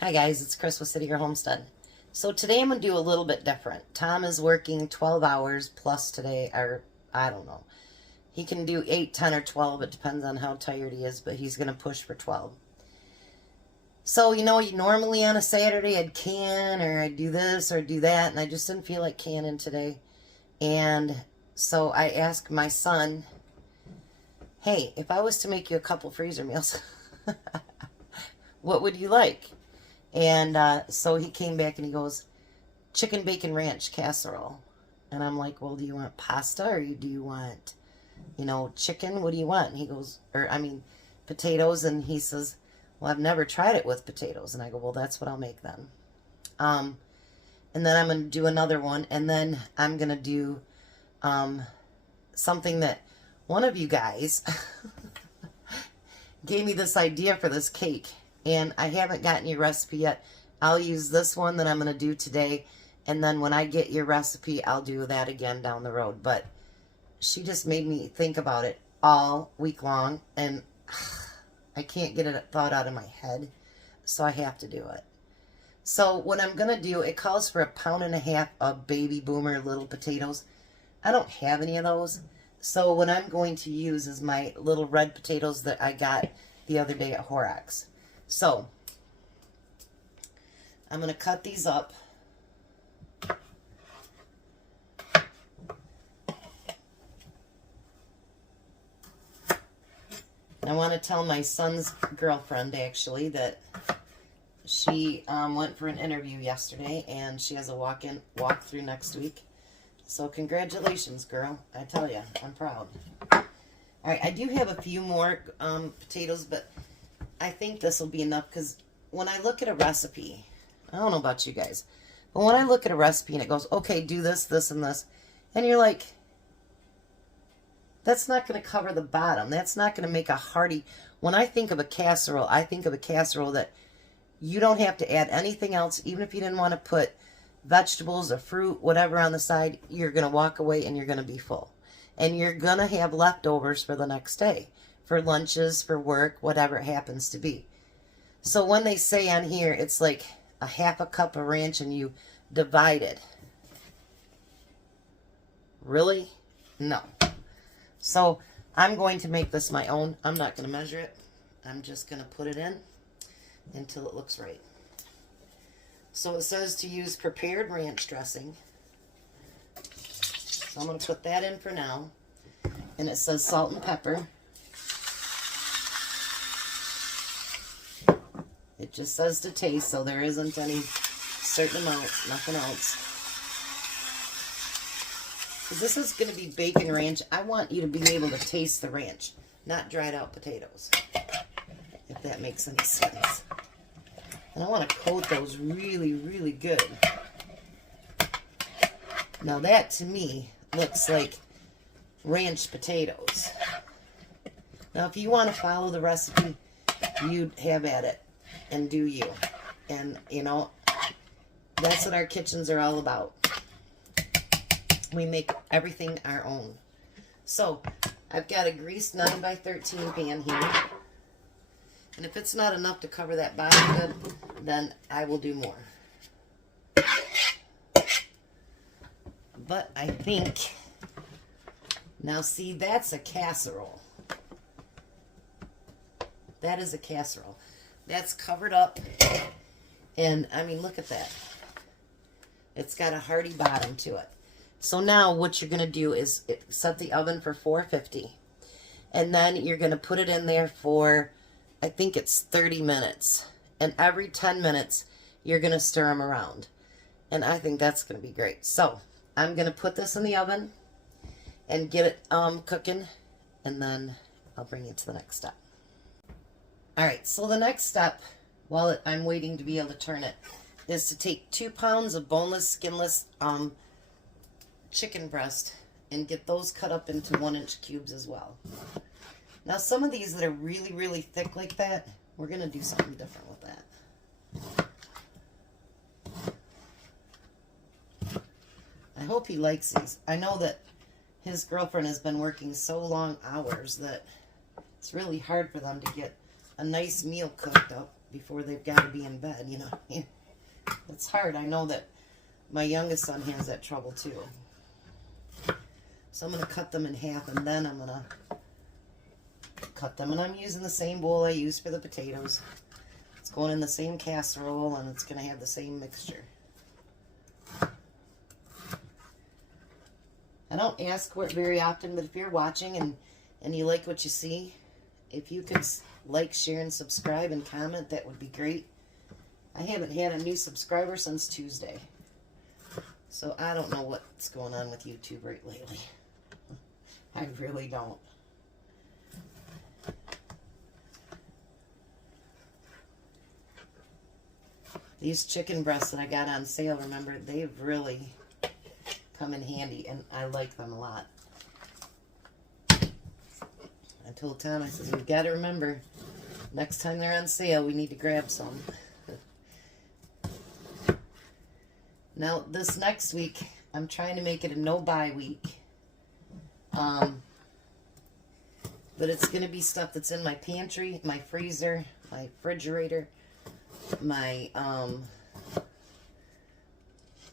Hi guys, it's Chris with City Your Homestead. So today I'm going to do a little bit different. Tom is working 12 hours plus today, or I don't know. He can do 8, 10, or 12. It depends on how tired he is, but he's going to push for 12. So, normally on a Saturday I'd can, or I'd do this or do that, and I just didn't feel like canning today. And so I asked my son, hey, if I was to make you a couple freezer meals, what would you like? And so he came back and he goes, chicken bacon ranch casserole. And I'm like, well, do you want pasta or do you want, chicken? What do you want? And he goes, potatoes. And he says, well, I've never tried it with potatoes. And I go, well, that's what I'll make then. And then I'm going to do another one. And then I'm going to do something that one of you guys gave me this idea for this cake. And I haven't gotten your recipe yet. I'll use this one that I'm going to do today. And then when I get your recipe, I'll do that again down the road. But she just made me think about it all week long. And I can't get it thought out of my head. So I have to do it. So what I'm going to do, it calls for 1.5 pounds of baby boomer little potatoes. I don't have any of those. So what I'm going to use is my little red potatoes that I got the other day at Horrocks. So, I'm going to cut these up. I want to tell my son's girlfriend, actually, that she went for an interview yesterday, and she has a walk-through next week. So, congratulations, girl. I tell you, I'm proud. All right, I do have a few more potatoes, but I think this will be enough because when I look at a recipe, I don't know about you guys, but when I look at a recipe and it goes, okay, do this, this, and this, and you're like, that's not going to cover the bottom. That's not going to make a hearty. When I think of a casserole, I think of a casserole that you don't have to add anything else, even if you didn't want to put vegetables or fruit, whatever on the side, you're going to walk away and you're going to be full. And you're going to have leftovers for the next day. For lunches, for work, whatever it happens to be. So when they say on here, it's like 1/2 cup of ranch and you divide it. Really? No. So I'm going to make this my own. I'm not going to measure it. I'm just going to put it in until it looks right. So it says to use prepared ranch dressing. So I'm going to put that in for now. And it says salt and pepper. It just says to taste, so there isn't any certain amount, nothing else. Because this is going to be bacon ranch. I want you to be able to taste the ranch, not dried out potatoes, if that makes any sense. And I want to coat those really, really good. Now that, to me, looks like ranch potatoes. Now, if you want to follow the recipe, you have at it. And do you. And, that's what our kitchens are all about. We make everything our own. So, I've got a greased 9x13 pan here. And if it's not enough to cover that bottom good, then I will do more. But I think, now see, that's a casserole. That is a casserole. That's covered up, and look at that. It's got a hearty bottom to it. So now what you're going to do is set the oven for 450, and then you're going to put it in there for, I think it's 30 minutes, and every 10 minutes you're going to stir them around, and I think that's going to be great. So I'm going to put this in the oven and get it cooking, and then I'll bring you to the next step. Alright, so the next step, while I'm waiting to be able to turn it, is to take 2 pounds of boneless, skinless chicken breast and get those cut up into 1-inch cubes as well. Now, some of these that are really, really thick like that, we're going to do something different with that. I hope he likes these. I know that his girlfriend has been working so long hours that it's really hard for them to get a nice meal cooked up before they've got to be in bed, you know. It's hard. I know that my youngest son has that trouble too. So I'm going to cut them in half, and then I'm going to cut them. And I'm using the same bowl I used for the potatoes. It's going in the same casserole, and it's going to have the same mixture. I don't ask for it very often, but if you're watching and you like what you see, if you could like, share, and subscribe and comment, that would be great. I haven't had a new subscriber since Tuesday. So I don't know what's going on with YouTube right lately. I really don't. These chicken breasts that I got on sale, remember, they've really come in handy, and I like them a lot. I told Tom, I said, we've got to remember, next time they're on sale, we need to grab some. Now, this next week, I'm trying to make it a no-buy week. But it's going to be stuff that's in my pantry, my freezer, my refrigerator, my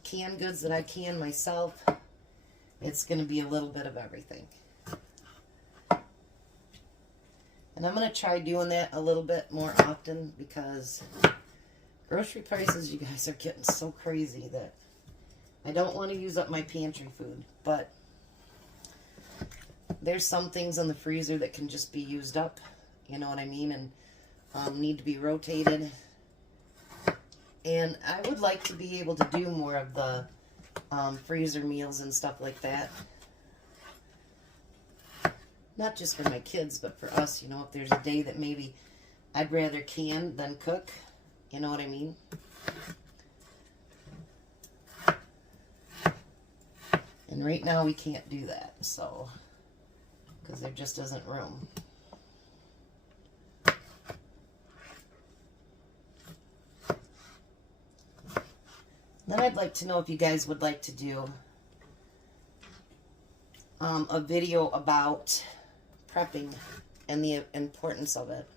canned goods that I can myself. It's going to be a little bit of everything. And I'm going to try doing that a little bit more often because grocery prices, you guys, are getting so crazy that I don't want to use up my pantry food. But there's some things in the freezer that can just be used up, you know what I mean, and need to be rotated. And I would like to be able to do more of the freezer meals and stuff like that. Not just for my kids, but for us, you know, if there's a day that maybe I'd rather can than cook, you know what I mean? And right now we can't do that, so, because there just isn't room. Then I'd like to know if you guys would like to do a video about prepping and the importance of it,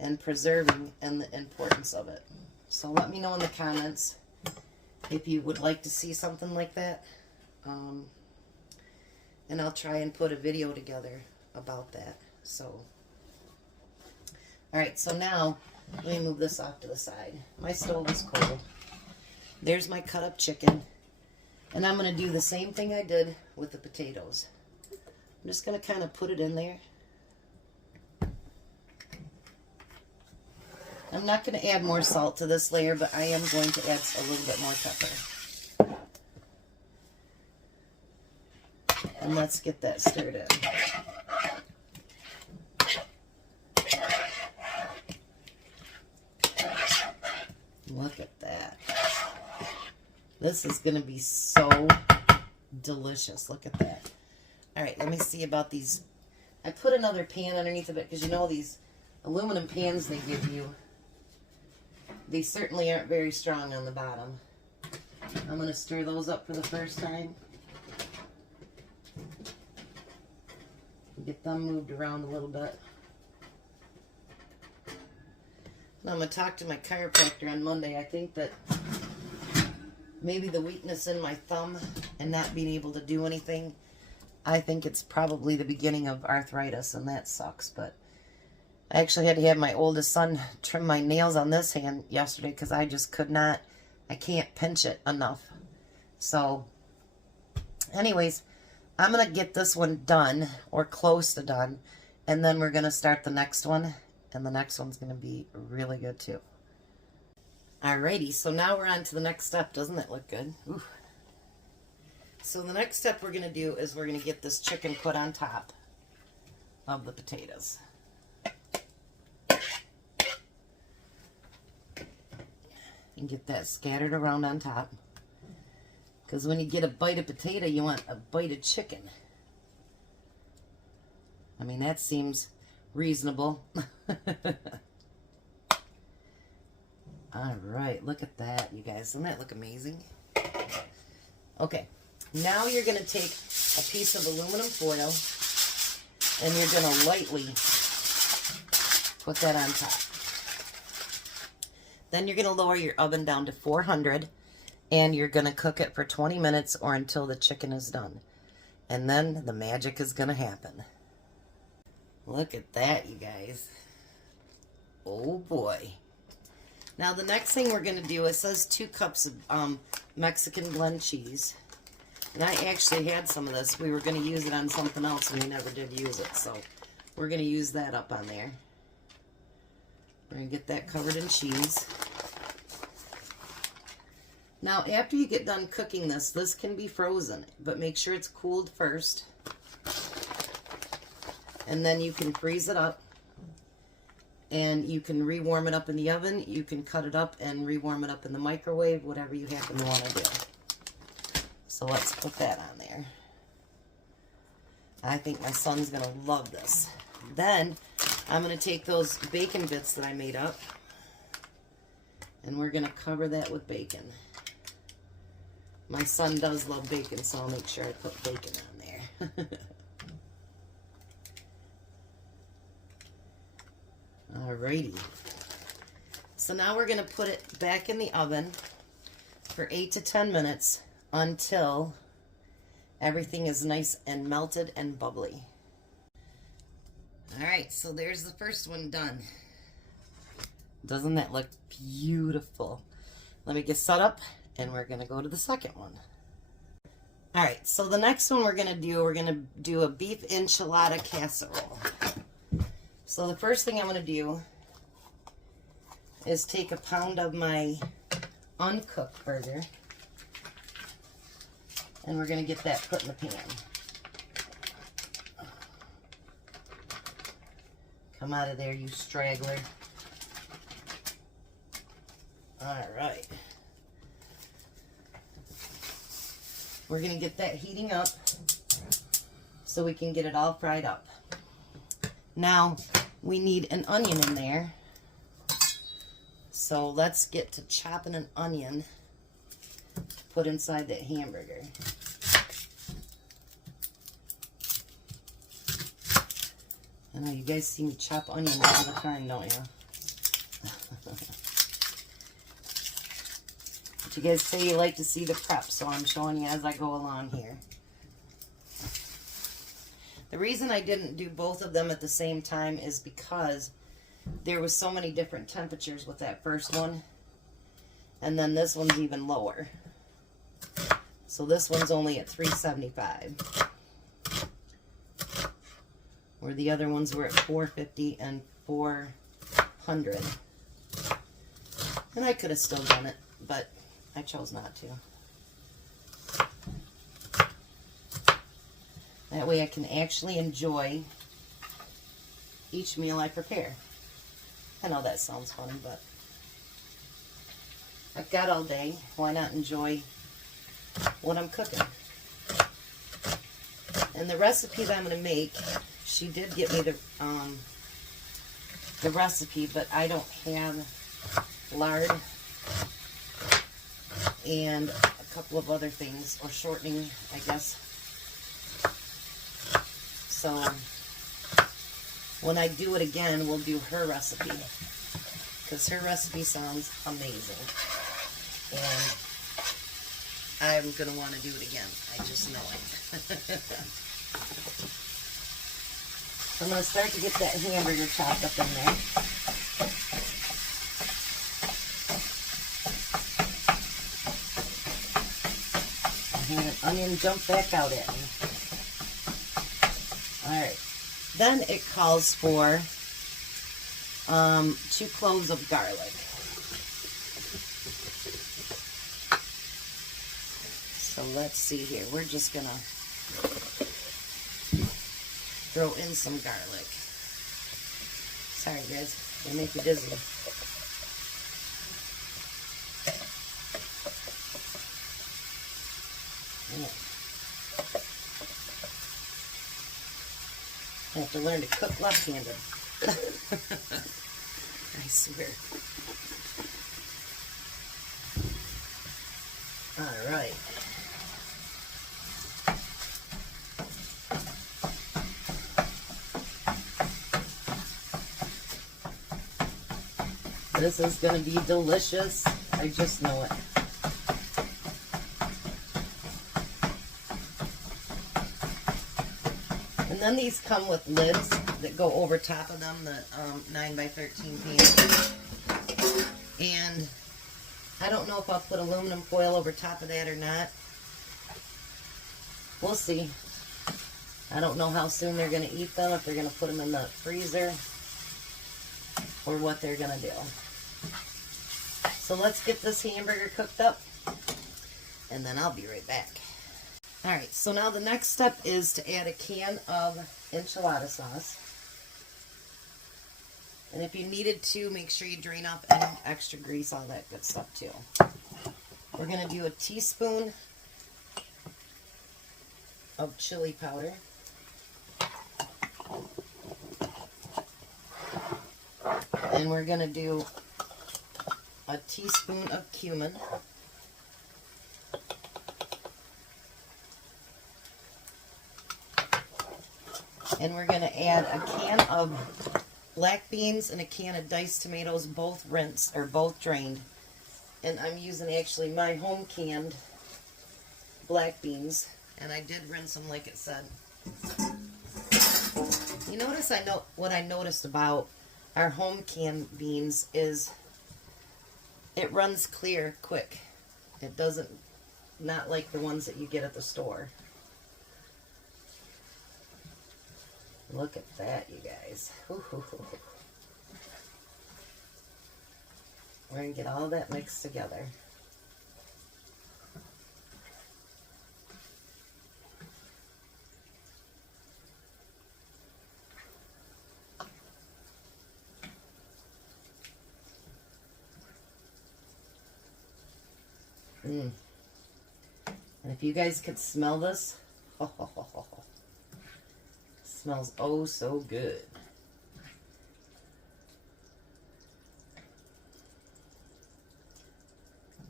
and preserving and the importance of it. So let me know in the comments if you would like to see something like that, and I'll try and put a video together about that. So, alright, so now let me move this off to the side. My stove is cold. There's my cut up chicken, and I'm going to do the same thing I did with the potatoes. I'm just going to kind of put it in there. I'm not going to add more salt to this layer, but I am going to add a little bit more pepper. And let's get that stirred in. Look at that. This is going to be so delicious. Look at that. All right, let me see about these. I put another pan underneath of it because, you know, these aluminum pans they give you, they certainly aren't very strong on the bottom. I'm going to stir those up for the first time. Get them moved around a little bit. And I'm going to talk to my chiropractor on Monday. I think that maybe the weakness in my thumb and not being able to do anything, I think it's probably the beginning of arthritis, and that sucks. But I actually had to have my oldest son trim my nails on this hand yesterday because I just could not, I can't pinch it enough. So, anyways, I'm going to get this one done, or close to done, and then we're going to start the next one, and the next one's going to be really good too. Alrighty, so now we're on to the next step. Doesn't that look good? Ooh. So the next step we're going to do is we're going to get this chicken put on top of the potatoes. And get that scattered around on top. Because when you get a bite of potato, you want a bite of chicken. I mean, that seems reasonable. Alright, look at that, you guys. Doesn't that look amazing? Okay, now you're going to take a piece of aluminum foil and you're going to lightly put that on top. Then you're going to lower your oven down to 400, and you're going to cook it for 20 minutes or until the chicken is done. And then the magic is going to happen. Look at that, you guys. Oh boy. Now the next thing we're going to do, it says 2 cups of Mexican blend cheese. And I actually had some of this. We were going to use it on something else and we never did use it. So we're going to use that up on there. We're going to get that covered in cheese. Now after you get done cooking this can be frozen. But make sure it's cooled first. And then you can freeze it up. And you can rewarm it up in the oven. You can cut it up and rewarm it up in the microwave, whatever you happen to want to do. So let's put that on there. I think my son's going to love this. Then I'm going to take those bacon bits that I made up, and we're going to cover that with bacon. My son does love bacon, so I'll make sure I put bacon on there. Alrighty. So now we're going to put it back in the oven for 8 to 10 minutes until everything is nice and melted and bubbly. Alright, so there's the first one done. Doesn't that look beautiful? Let me get set up and we're going to go to the second one. Alright, so the next one we're going to do a beef enchilada casserole. So the first thing I'm going to do is take a pound of my uncooked burger, and we're going to get that put in the pan. Come out of there, you straggler. Alright. We're going to get that heating up so we can get it all fried up. Now, we need an onion in there. So let's get to chopping an onion to put inside that hamburger. I know you guys see me chop onions all the time, don't you? But you guys say you like to see the prep, so I'm showing you as I go along here. The reason I didn't do both of them at the same time is because there was so many different temperatures with that first one. And then this one's even lower. So this one's only at 375. Where the other ones were at 450 and 400. And I could have still done it, but I chose not to. That way I can actually enjoy each meal I prepare. I know that sounds funny, but I've got all day. Why not enjoy what I'm cooking? And the recipe that I'm going to make, she did get me the recipe, but I don't have lard and a couple of other things, or shortening, I guess. So when I do it again, we'll do her recipe, because her recipe sounds amazing, and I'm going to want to do it again. I just know it. So I'm going to start to get that hamburger chopped up in there. I had an onion jump back out at me. Alright, then it calls for 2 cloves of garlic. So let's see here. We're just going to throw in some garlic. Sorry guys, they make you dizzy. Yeah. I have to learn to cook left-handed. I swear. Alright. The This is going to be delicious. I just know it. And then these come with lids that go over top of them, the 9x13 pan. And I don't know if I'll put aluminum foil over top of that or not. We'll see. I don't know how soon they're going to eat them, if they're going to put them in the freezer, or what they're going to do. So let's get this hamburger cooked up, and then I'll be right back. Alright, so now the next step is to add a can of enchilada sauce. And if you needed to, make sure you drain off any extra grease, all that good stuff too. We're going to do a teaspoon of chili powder. And we're going to do a teaspoon of cumin. And we're going to add a can of black beans and a can of diced tomatoes, both rinsed or both drained. And I'm using actually my home canned black beans, and I did rinse them like it said. You notice what I noticed about our home canned beans is it runs clear quick. It doesn't, not like the ones that you get at the store. Look at that, you guys. We're going to get all that mixed together. And if you guys could smell this, smells oh so good.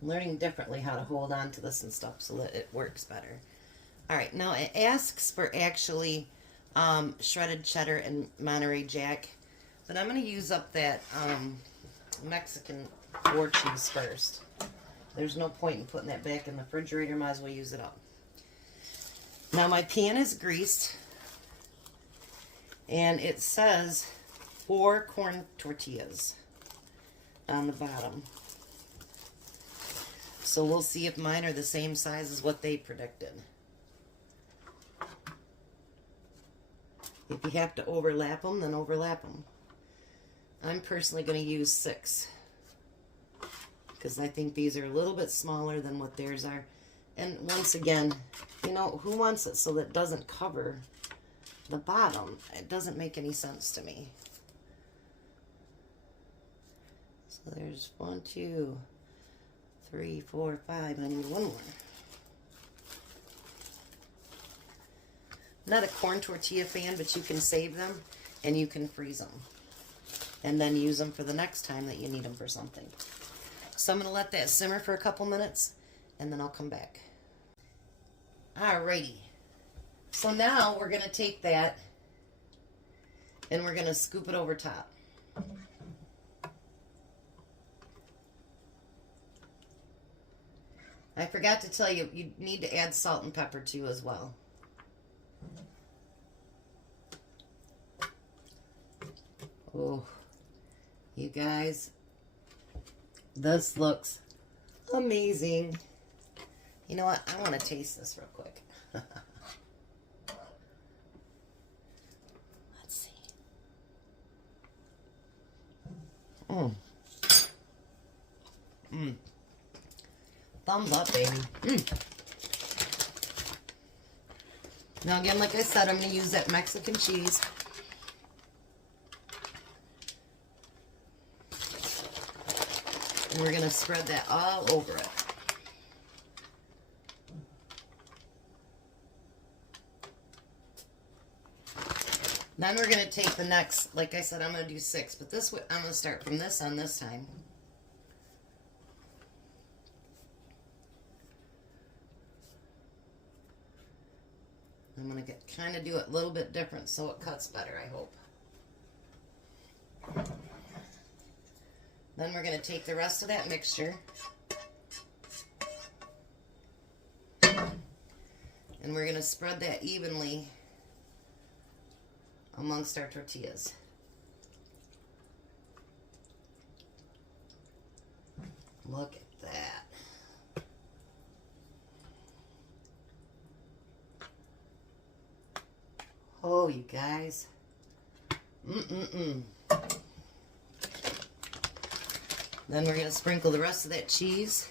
I'm learning differently how to hold on to this and stuff so that it works better. Alright, now it asks for actually shredded cheddar and Monterey Jack, but I'm going to use up that Mexican 4 cheese first. There's no point in putting that back in the refrigerator, might as well use it up. Now my pan is greased, and it says 4 corn tortillas on the bottom. So we'll see if mine are the same size as what they predicted. If you have to overlap them, then overlap them. I'm personally going to use 6. Because I think these are a little bit smaller than what theirs are. And once again, you know, who wants it so that it doesn't cover the bottom? It doesn't make any sense to me. So there's 1, 2, 3, 4, 5. I need one more. Not a corn tortilla fan, but you can save them and you can freeze them. And then use them for the next time that you need them for something. So I'm going to let that simmer for a couple minutes, and then I'll come back. Alrighty. So now we're going to take that, and we're going to scoop it over top. I forgot to tell you, you need to add salt and pepper too as well. Oh, you guys. This looks amazing. You know what? I want to taste this real quick. Let's see. Thumbs up, baby. Now again, like I said, I'm going to use that Mexican cheese. And we're going to spread that all over it. Then we're going to take the next, like I said, I'm going to do 6, but this way, I'm going to start from this on this time. I'm going to kind of do it a little bit different so it cuts better, I hope. Then we're going to take the rest of that mixture and we're going to spread that evenly amongst our tortillas. Look at that. Oh, you guys. Then we're going to sprinkle the rest of that cheese.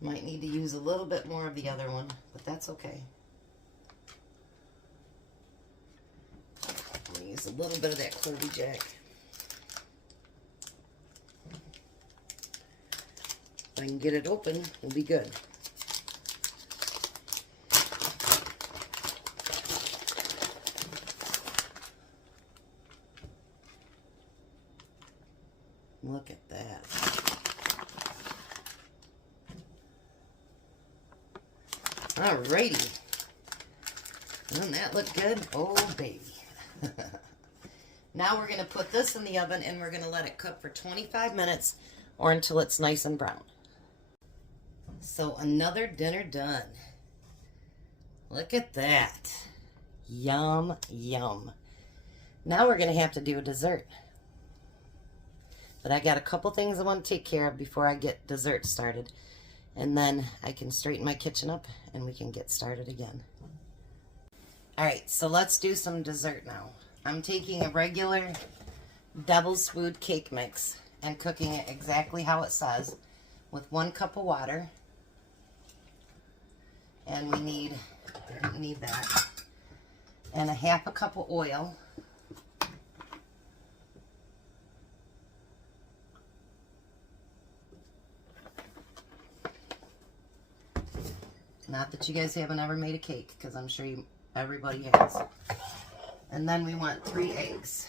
Might need to use a little bit more of the other one, but that's okay. I'm going to use a little bit of that Colby Jack. If I can get it open, we'll be good. Look at that. Alrighty. Doesn't that look good? Oh, baby. Now we're going to put this in the oven and we're going to let it cook for 25 minutes or until it's nice and brown. So another dinner done. Look at that. Yum, yum. Now we're going to have to do a dessert. But I got a couple things I want to take care of before I get dessert started. And then I can straighten my kitchen up and we can get started again. Alright, so let's do some dessert now. I'm taking a regular devil's food cake mix and cooking it exactly how it says with 1 cup of water. And we need that. And a 1/2 cup of oil. Not that you guys haven't ever made a cake, because I'm sure everybody has. And then we want 3 eggs.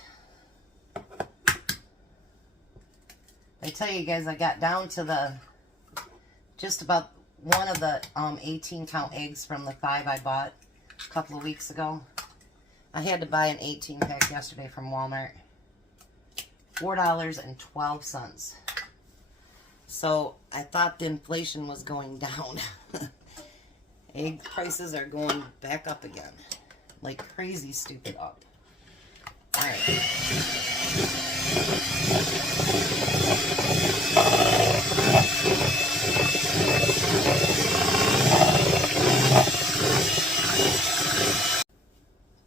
I tell you guys, I got down to just about one of the 18 count eggs from the 5 I bought a couple of weeks ago. I had to buy an 18 pack yesterday from Walmart. $4.12. So I thought the inflation was going down. Egg prices are going back up again. Like crazy stupid up. Alright.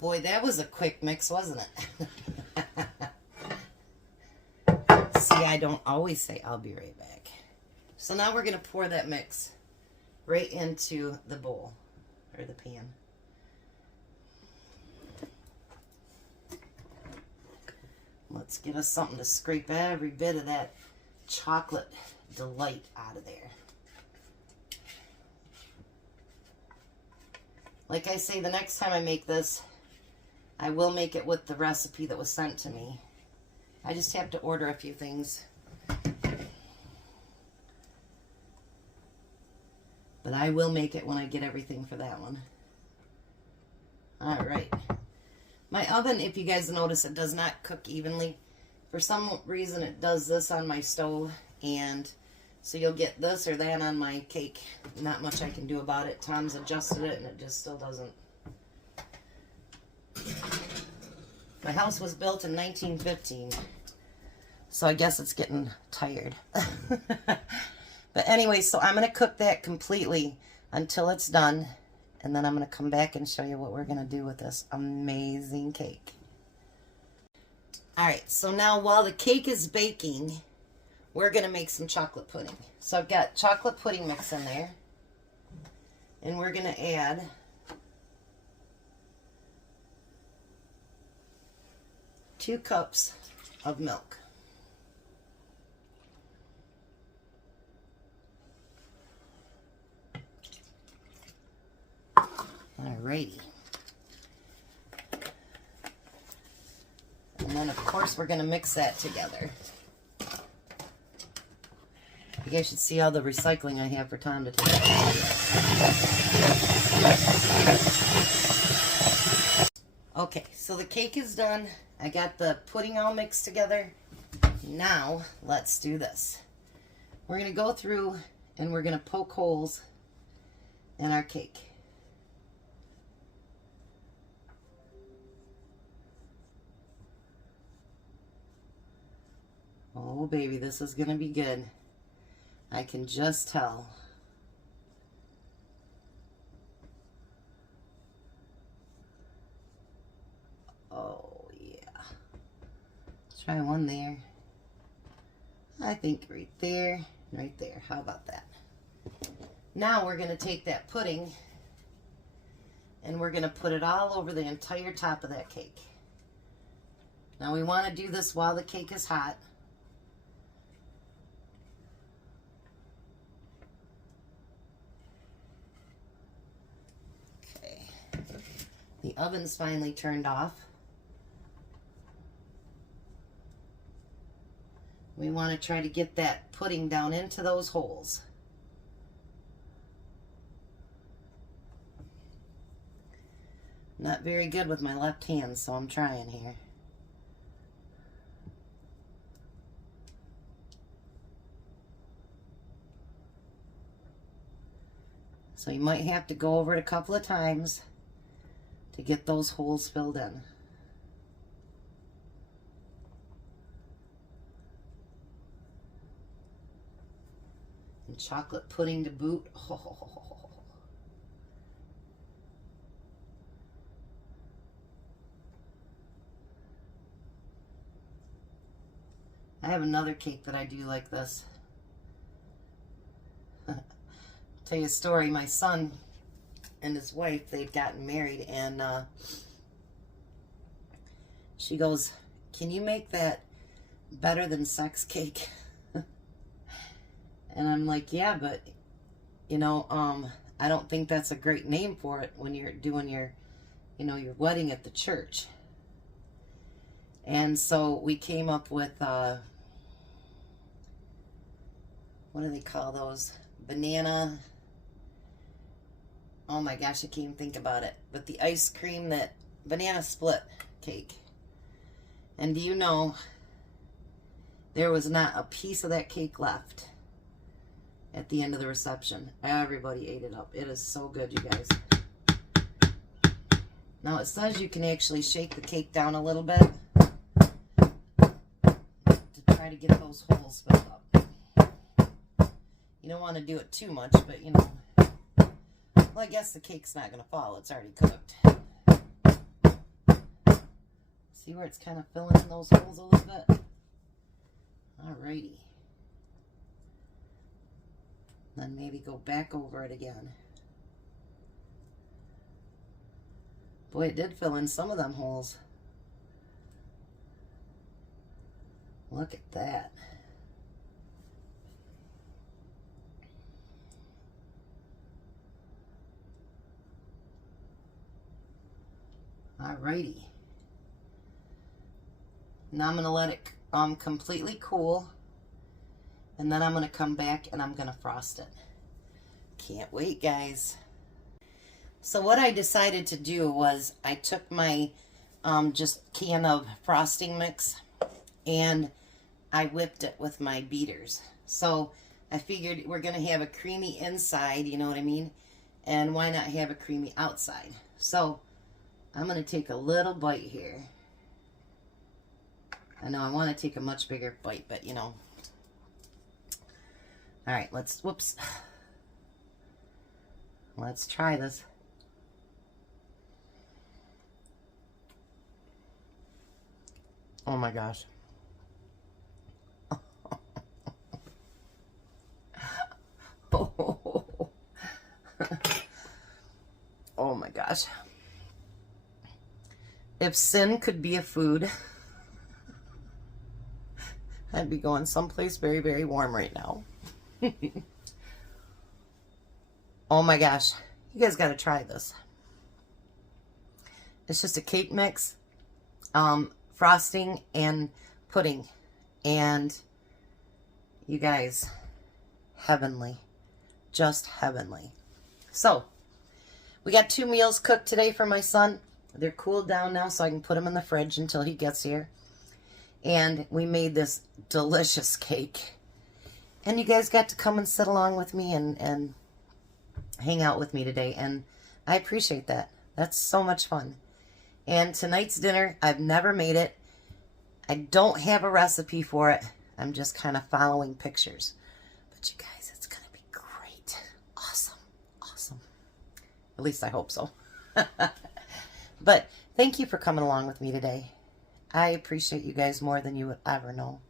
Boy, that was a quick mix, wasn't it? See, I don't always say I'll be right back. So now we're going to pour that mix right into the bowl or the pan. Let's get us something to scrape every bit of that chocolate delight out of there. Like I say, the next time I make this, I will make it with the recipe that was sent to me. I just have to order a few things. But I will make it when I get everything for that one. Alright. My oven, if you guys notice, it does not cook evenly. For some reason, it does this on my stove. And so you'll get this or that on my cake. Not much I can do about it. Tom's adjusted it and it just still doesn't. My house was built in 1915. So I guess it's getting tired. But anyway, so I'm going to cook that completely until it's done. And then I'm going to come back and show you what we're going to do with this amazing cake. Alright, so now while the cake is baking, we're going to make some chocolate pudding. So I've got chocolate pudding mix in there. And we're going to add two cups of milk. Alrighty. And then, of course, we're going to mix that together. You guys should see all the recycling I have for Tom to take. Okay, so the cake is done. I got the pudding all mixed together. Now, let's do this. We're going to go through and we're going to poke holes in our cake. Oh, baby, this is going to be good. I can just tell. Oh, yeah. Let's try one there. I think right there, right there. How about that? Now we're going to take that pudding and we're going to put it all over the entire top of that cake. Now we want to do this while the cake is hot. Okay. The oven's finally turned off. We want to try to get that pudding down into those holes. Not very good with my left hand, so I'm trying here. So you might have to go over it a couple of times to get those holes filled in. And chocolate pudding to boot. Oh. I have another cake that I do like this. Tell you a story. My son and his wife, they'd gotten married, and she goes, "Can you make that better than sex cake?" And I'm like, "Yeah, but you know, I don't think that's a great name for it when you're doing your, you know, your wedding at the church." And so we came up with what do they call those? Banana. Oh my gosh, I can't even think about it. But the ice cream, that banana split cake. And do you know, there was not a piece of that cake left at the end of the reception. Everybody ate it up. It is so good, you guys. Now it says you can actually shake the cake down a little bit to try to get those holes filled up. You don't want to do it too much, but you know. Well, I guess the cake's not going to fall. It's already cooked. See where it's kind of filling in those holes a little bit? Alrighty. Then maybe go back over it again. Boy, it did fill in some of them holes. Look at that. Alrighty. Now I'm going to let it completely cool. And then I'm going to come back and I'm going to frost it. Can't wait, guys. So what I decided to do was I took my just can of frosting mix and I whipped it with my beaters. So I figured we're going to have a creamy inside, you know what I mean? And why not have a creamy outside? So I'm going to take a little bite here. I know I want to take a much bigger bite, but you know. All right, whoops. Let's try this. Oh my gosh. Oh my gosh. If sin could be a food, I'd be going someplace very, very warm right now. Oh my gosh. You guys got to try this. It's just a cake mix, frosting, and pudding. And you guys, heavenly. Just heavenly. So, we got 2 meals cooked today for my son. They're cooled down now, so I can put them in the fridge until he gets here. And we made this delicious cake. And you guys got to come and sit along with me and hang out with me today. And I appreciate that. That's so much fun. And tonight's dinner, I've never made it. I don't have a recipe for it. I'm just kind of following pictures. But you guys, it's going to be great. Awesome. Awesome. At least I hope so. But thank you for coming along with me today. I appreciate you guys more than you would ever know.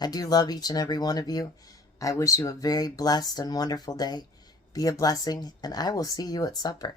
I do love each and every one of you. I wish you a very blessed and wonderful day. Be a blessing, and I will see you at supper.